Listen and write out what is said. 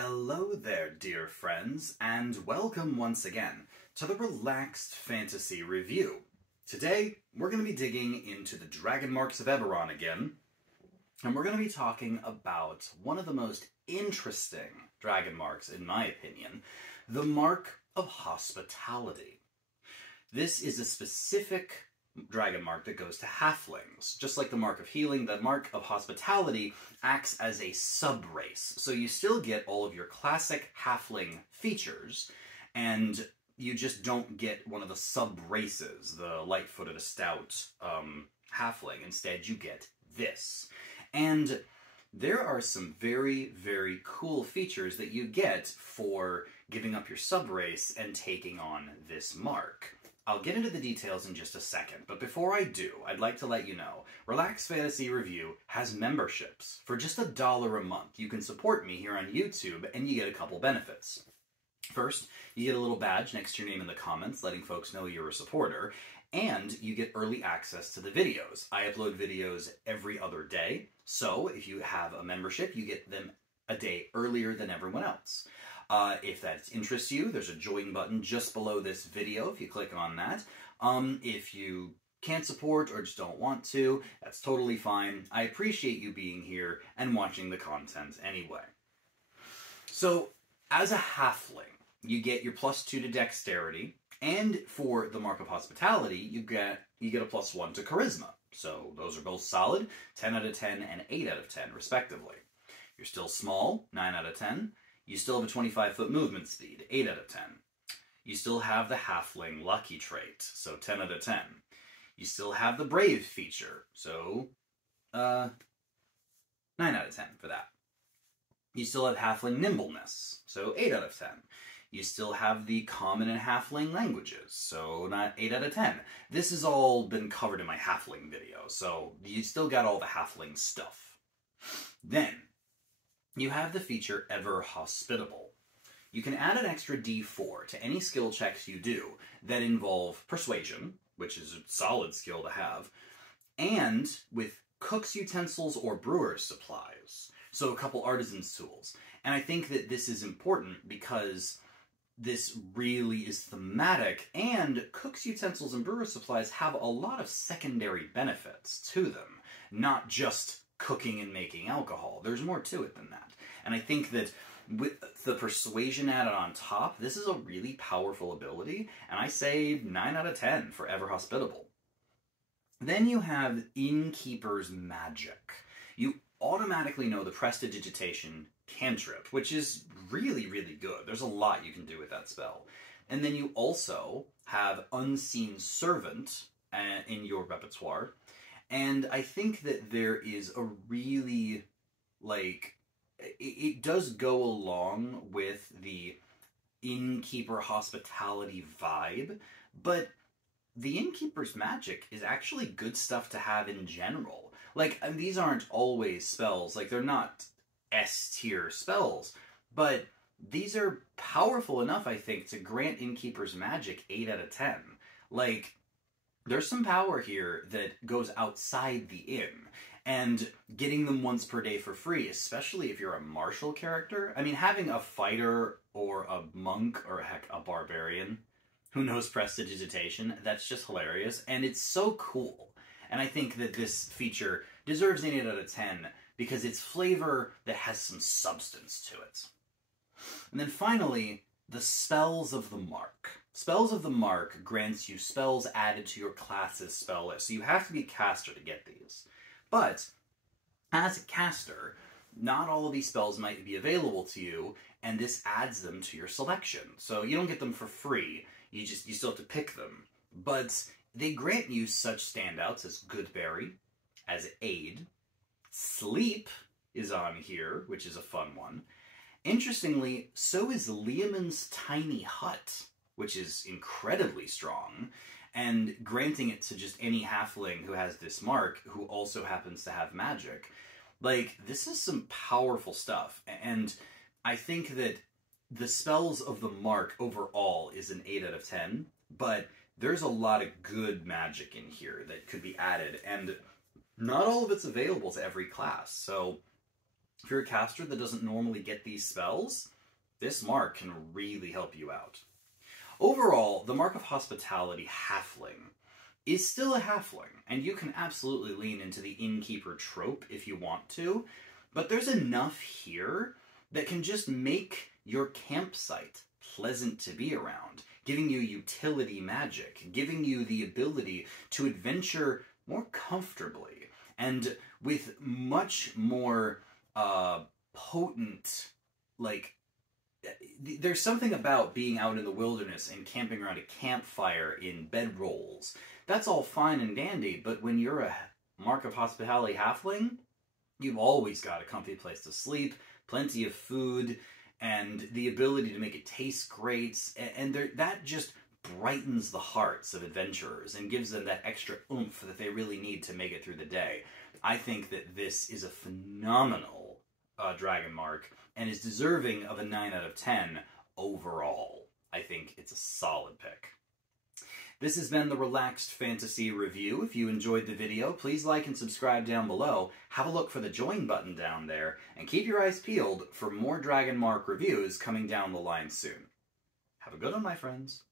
Hello there, dear friends, and welcome once again to the Relaxed Fantasy Review. Today, we're going to be digging into the Dragonmarks of Eberron again, and we're going to be talking about one of the most interesting Dragonmarks, in my opinion, the Mark of Hospitality. This is a specific Dragonmark that goes to halflings. Just like the Mark of Healing, the Mark of Hospitality acts as a sub-race. So you still get all of your classic halfling features, and you just don't get one of the sub-races, the light-footed, a stout halfling. Instead, you get this. And there are some very, very cool features that you get for giving up your sub-race and taking on this mark. I'll get into the details in just a second, but before I do, I'd like to let you know, Relaxed Fantasy Review has memberships. For just $1 a month, you can support me here on YouTube, and you get a couple benefits. First, you get a little badge next to your name in the comments, letting folks know you're a supporter, and you get early access to the videos. I upload videos every other day, so if you have a membership, you get them a day earlier than everyone else. If that interests you, there's a join button just below this video if you click on that. If you can't support or just don't want to, that's totally fine. I appreciate you being here and watching the content anyway. So, as a halfling, you get your +2 to dexterity, and for the Mark of Hospitality, you get a +1 to charisma. So those are both solid, 10 out of 10 and 8 out of 10 respectively. You're still small, 9 out of 10. You still have a 25-foot movement speed, 8 out of 10. You still have the Halfling Lucky trait, so 10 out of 10. You still have the Brave feature, so 9 out of 10 for that. You still have Halfling Nimbleness, so 8 out of 10. You still have the Common and Halfling languages, so not 8 out of 10. This has all been covered in my Halfling video, so you still got all the Halfling stuff. Then, you have the feature Ever Hospitable. You can add an extra D4 to any skill checks you do that involve Persuasion, which is a solid skill to have, and with cook's utensils or brewer's supplies. So a couple artisan's tools. And I think that this is important because this really is thematic, and cook's utensils and brewer's supplies have a lot of secondary benefits to them, not just cooking and making alcohol. There's more to it than that. And I think that with the persuasion added on top, this is a really powerful ability, and I say 9 out of 10 for Ever Hospitable. Then you have Innkeeper's Magic. You automatically know the Prestidigitation cantrip, which is really, really good. There's a lot you can do with that spell. And then you also have Unseen Servant in your repertoire. And I think that there is a really, it does go along with the Innkeeper Hospitality vibe, but the Innkeeper's Magic is actually good stuff to have in general. These aren't always spells, they're not S-tier spells, but these are powerful enough, I think, to grant Innkeeper's Magic 8 out of 10. There's some power here that goes outside the inn, and getting them once per day for free, especially if you're a martial character. I mean, having a fighter or a monk or, heck, a barbarian who knows Prestidigitation, that's just hilarious, and it's so cool. And I think that this feature deserves an 8 out of 10 because it's flavor that has some substance to it. And then finally, the Spells of the Mark. Spells of the Mark grants you spells added to your class's spell list, so you have to be a caster to get these. But, as a caster, not all of these spells might be available to you, and this adds them to your selection. So you don't get them for free, you still have to pick them. But they grant you such standouts as Goodberry, as Aid, Sleep is on here, which is a fun one. Interestingly, so is Leomund's Tiny Hut, which is incredibly strong, and granting it to just any halfling who has this mark, who also happens to have magic. This is some powerful stuff, and I think that the Spells of the Mark overall is an 8 out of 10, but there's a lot of good magic in here that could be added, and not all of it's available to every class, so If you're a caster that doesn't normally get these spells, this mark can really help you out. Overall, the Mark of Hospitality Halfling is still a halfling, and you can absolutely lean into the innkeeper trope if you want to, but there's enough here that can just make your campsite pleasant to be around, giving you utility magic, giving you the ability to adventure more comfortably, and with much more potent, like, there's something about being out in the wilderness and camping around a campfire in bedrolls. That's all fine and dandy, but when you're a Mark of Hospitality halfling, you've always got a comfy place to sleep, plenty of food, and the ability to make it taste great, and that just brightens the hearts of adventurers and gives them that extra oomph that they really need to make it through the day. I think that this is a phenomenal Dragonmark, and is deserving of a 9 out of 10 overall. I think it's a solid pick. This has been the Relaxed Fantasy Review. If you enjoyed the video, please like and subscribe down below. Have a look for the join button down there, and keep your eyes peeled for more Dragonmark reviews coming down the line soon. Have a good one, my friends.